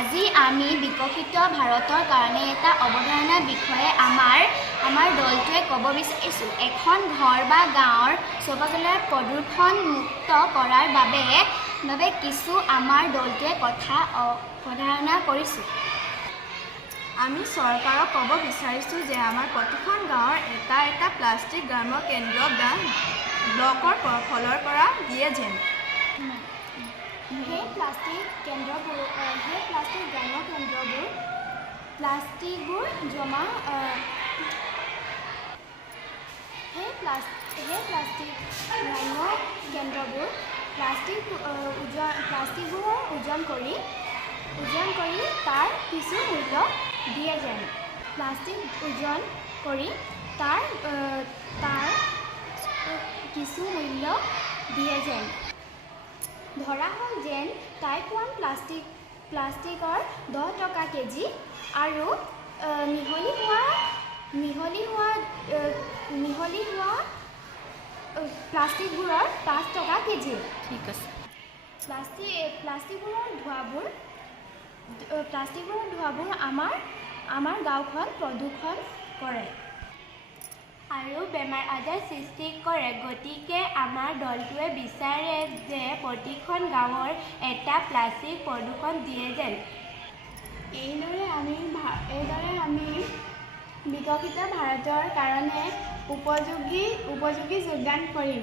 আজি আমি বিকশিত ভাৰতৰ কাৰণে এটা অৱধাৰণাৰ বিষয়ে আমাৰ দলটোৱে ক'ব বিচাৰিছোঁ। এখন ঘৰ বা গাঁৱৰ চৌপাশলৈ প্ৰদূষণ মুক্ত কৰাৰ বাবে কিছু আমাৰ দলটোৱে অৱধাৰণা কৰিছোঁ। আমি চৰকাৰক ক'ব বিচাৰিছোঁ যে আমাৰ প্ৰতিখন গাঁৱৰ এটা প্লাষ্টিক গ্ৰাম্য কেন্দ্ৰ বা ব্লকৰ ফালৰ পৰা দিয়ে যেন। সেই প্লাষ্টিক গ্ৰাম্য কেন্দ্ৰবোৰ প্লাষ্টিকবোৰ জমা সেই প্লাষ্টিক গ্ৰাম্য কেন্দ্ৰবোৰ প্লাষ্টিকবোৰৰ ওজন কৰি তাৰ কিছু মূল্য দিয়ে যেন। প্লাষ্টিক ওজন কৰি তাৰ কিছু মূল্য দিয়ে যেন। ধৰা হ'ল যেন টাইপ 1 প্লাষ্টিকৰ 10 টকা কেজি আৰু মিহলি হোৱা প্লাষ্টিকবোৰৰ 5 টকা কেজি। ঠিক আছে। প্লাষ্টিকবোৰৰ ধোঁৱাবোৰ আমাৰ গাঁওখন প্ৰদূষণ কৰে আৰু বেমাৰ আজাৰ সৃষ্টি কৰে। গতিকে আমাৰ দলটোৱে বিচাৰে যে প্ৰতিখন গাঁৱৰ এটা প্লাষ্টিক প্ৰদূষণ দিয়ে যেন। এইদৰে আমি বিকশিত ভাৰতৰ কাৰণে উপযোগী যোগদান কৰিম।